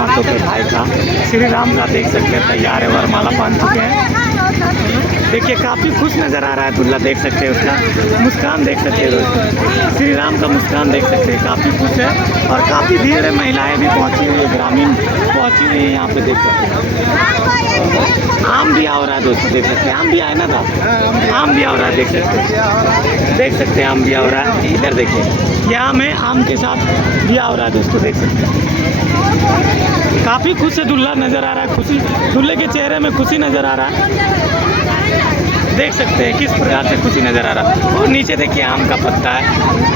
महतो के भाई का, श्री राम का देख सकते हैं तैयार है, वरमाला पहन चुके हैं। देखिए काफ़ी खुश नज़र आ रहा है दूल्हा, देख सकते हैं उसका मुस्कान देख सकते हैं दोस्तों, श्री राम का मुस्कान देख सकते हैं, काफ़ी खुश है। और काफ़ी भीड़ है, महिलाएं भी पहुंची हुई है, ग्रामीण पहुंची हुई है यहाँ पे, देख सकते हैं। आम भी हो रहा है दोस्तों, देख सकते हैं, आम भी आए ना था, आम भी हो रहा है, देख सकते हैं, देख सकते हैं आम भी हो रहा है। इधर देखिए ये आम है, आम के साथ भी हो रहा है दोस्तों, देख सकते हैं। काफ़ी खुश है दूल्हा नज़र आ रहा है, खुशी दूल्हे के चेहरे में खुशी नज़र आ रहा है, देख सकते हैं किस प्रकार से खुशी नज़र आ रहा है। और नीचे देखिए आम का पत्ता है,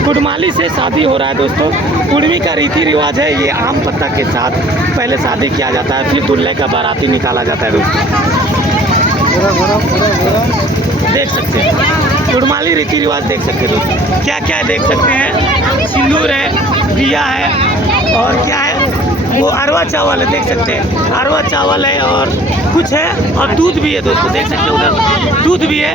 कुड़माली से शादी हो रहा है दोस्तों। कुड़मी का रीति रिवाज है, ये आम पत्ता के साथ पहले शादी किया जाता है, फिर दूल्हे का बाराती निकाला जाता है दोस्तों, देख सकते हैं कुड़माली रीति रिवाज, देख सकते हैं दोस्तों। क्या क्या है देख सकते हैं, सिंदूर है, दिया है, और क्या है वो अरवा चावल है, देख सकते हैं अरवा चावल है, और कुछ है, और दूध भी है दोस्तों, देख सकते हैं उधर दूध भी है।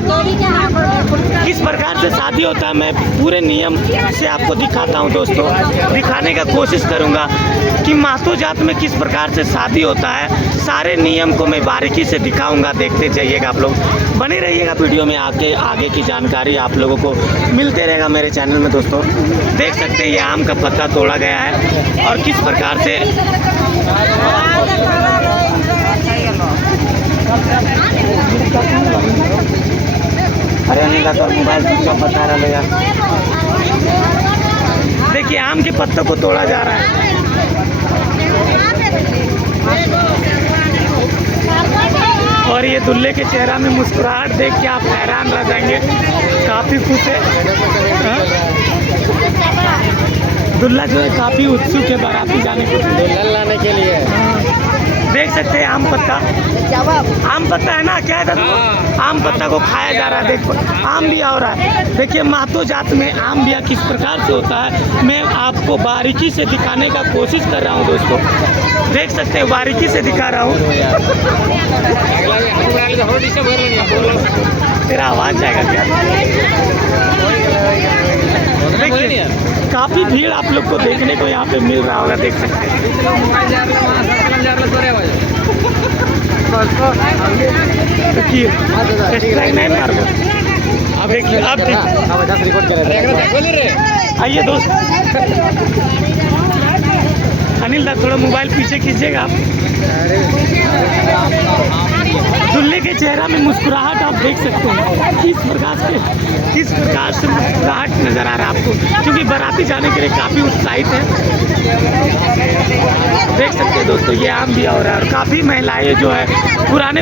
किस प्रकार से शादी होता है मैं पूरे नियम से आपको दिखाता हूं दोस्तों, दिखाने का कोशिश करूंगा कि महतो जात में किस प्रकार से शादी होता है। सारे नियम को मैं बारीकी से दिखाऊंगा, देखते जाइएगा आप लोग, बने रहिएगा वीडियो में। आगे की जानकारी आप लोगों को मिलते रहेगा मेरे चैनल में दोस्तों। देख सकते हैं ये आम का पत्ता तोड़ा गया है, और किस प्रकार से अरे अनिल का तो मोबाइल स्विच ऑफ बता रहा है। देखिए आम के पत्तों को तोड़ा जा रहा है, और ये दूल्हे के चेहरा में मुस्कुराहट देख के आप हैरान रह जाएंगे, काफ़ी खुश है। दूल्हा जो है काफ़ी उत्सुक है बाराती जाने को, दुल्हन लाने के लिए। देख सकते हैं आम पत्ता है ना, क्या है दादू, आम पत्ता को खाया जा रहा है, देख आम भी हो रहा है। देखिए महतो जात में आम बिया किस प्रकार से होता है मैं आपको बारीकी से दिखाने का कोशिश कर रहा हूँ दोस्तों, देख सकते हैं बारीकी से दिखा रहा हूँ। तेरा आवाज़ जाएगा क्या? देखिए काफ़ी भीड़ आप लोग को देखने को यहाँ पे मिल रहा होगा, देख सकते हैं। देखिए नहीं मार दो, अब देखिए आप आइए दोस्त। अनिल दा थोड़ा मोबाइल पीछे कीजिएगा आप। दूल्हे के चेहरा में मुस्कुराहट आप देख सकते हैं, किस प्रकार से मुस्कुराहट नज़र आ रहा है आपको, क्योंकि बाराती जाने के लिए काफ़ी उत्साहित है, देख सकते हैं दोस्तों। ये आम भी हो रहा है, और काफ़ी महिलाएं जो है पुराने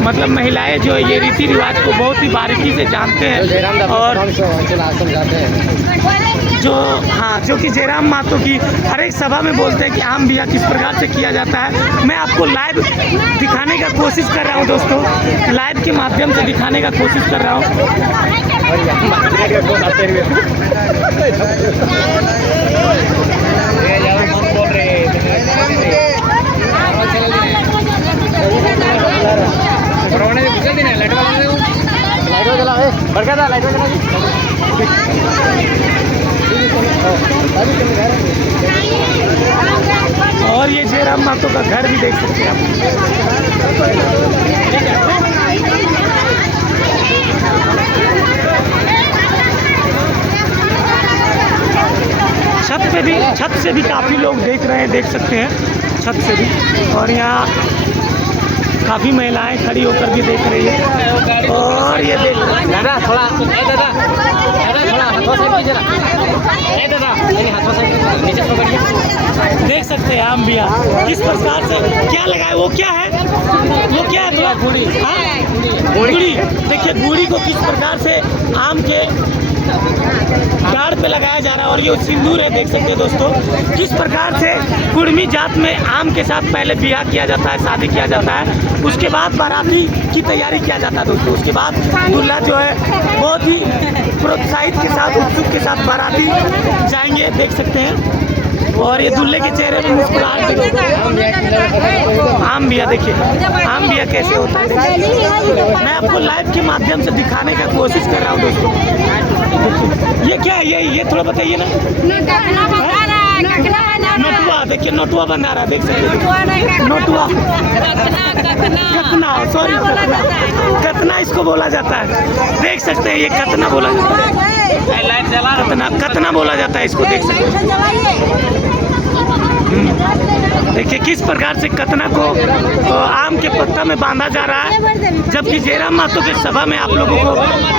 मतलब महिलाएं जो है ये रीति रिवाज को बहुत ही बारीकी से जानते हैं, और जो कि जयराम महतो की हर एक सभा में बोलते हैं कि आम बिया किस प्रकार से किया जाता है। मैं आपको लाइव दिखाने का कोशिश कर रहा हूं दोस्तों, लाइव के माध्यम से दिखाने का कोशिश कर रहा हूं। और ये जयराम महतो का घर भी देख सकते हैं आप। छत से भी काफ़ी लोग देख रहे हैं, देख सकते हैं छत से भी, और यहाँ काफ़ी महिलाएं खड़ी होकर भी देख रही है। और ये देख दादा थोड़ा देख सकते हैं आम बिया किस प्रकार से क्या लगाए, वो क्या है थोड़ा गुड़ी, गुड़ी देखिए गुड़ी को किस प्रकार से आम के डाढ़ पे लगाया जा रहा है, और ये सिंदूर है, देख सकते हैं दोस्तों किस प्रकार से कुड़मी जात में आम के साथ पहले ब्याह किया जाता है, शादी किया जाता है, उसके बाद बाराती की तैयारी किया जाता है दोस्तों। उसके बाद दूल्हा जो है बहुत ही प्रोत्साहित के साथ, उत्सुक के साथ बाराती जाएंगे, देख सकते हैं। और ये दूल्हे के चेहरे में मुस्कुराहट, आम बिया देखिए आम बिया कैसे होता है, मैं आपको लाइव के माध्यम से दिखाने का कोशिश कर रहा हूँ दोस्तों। ये क्या है, ये थोड़ा बताइए ना। नोटुआ देखिए, नोटुआ बना रहा है, देख सकते हैं नोटुआ, कतना, सॉरी कतना इसको बोला जाता है, देख सकते हैं ये कतना बोला जाता है, कतना बोला जाता है इसको, देख सकते हैं। देखिए किस प्रकार से कतना को आम के पत्ता में बांधा जा रहा है, जबकि जयराम महतो के सभा में आप लोगों को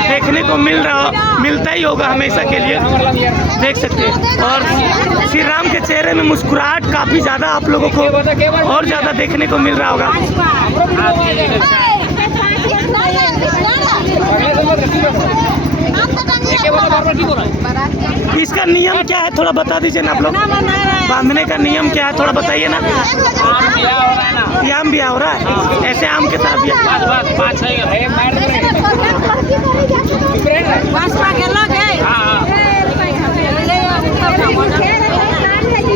देखने को मिलता ही होगा हमेशा के लिए, देख सकते हैं। और श्री राम के चेहरे में मुस्कुराहट काफ़ी ज़्यादा आप लोगों को और ज़्यादा देखने को मिल रहा होगा। इसका नियम क्या है थोड़ा बता दीजिए ना आप लोग, बांधने का नियम क्या है थोड़ा बताइए ना। ये आम बिया हो रहा है, ऐसे आम के तरह बिया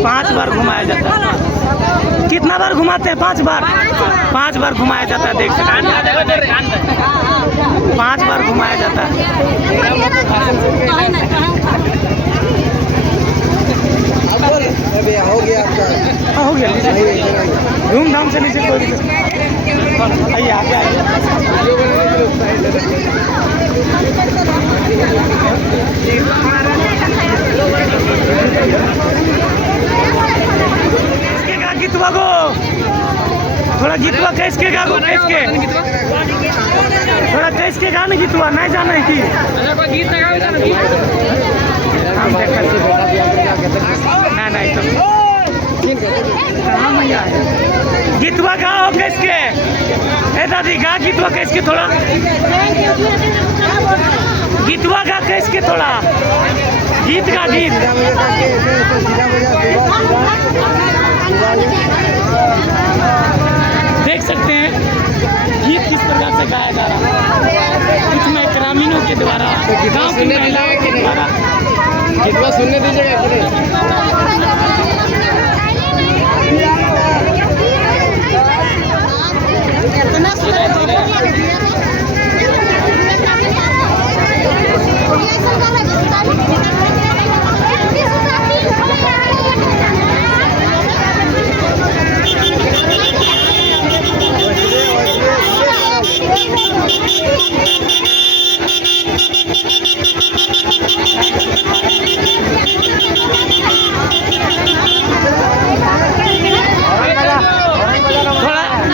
5 बार घुमाया जाता है। कितना बार घुमाते हैं? 5 बार, 5 बार घुमाया जाता है, देख सकते हैं 5 बार घुमाया जाता है। हो गया आपका, हो गया, धूमधाम से नीचे कोई आइए आगे आइए। इसके गा गीतवा को थोड़ा गीतवा कैस के गा को कैस के थोड़ा कैस के गा ना गीतवा नहीं जाना है कि गीतवा गाओ कैस के, ए दादी गा गीतवा कैस के, थोड़ा गीतवा गा कैस के, थोड़ा गीत गा गीत। देख सकते हैं गीत किस प्रकार से गाया जा रहा है, कुछ में ग्रामीणों के द्वारा, गाँव की महिलाओं के द्वारा। गीतवा सुनने दीजिएगा।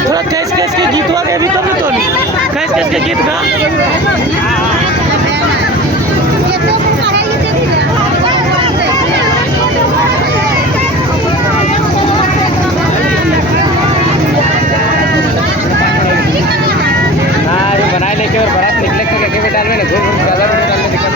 थोड़ा कैस कैस के गीतवा के भी तो नहीं, कैस कैस के गीत गा। बनाए लेके और बारात निकले के लेके डाल में घूम घूम डालने दिक्कत।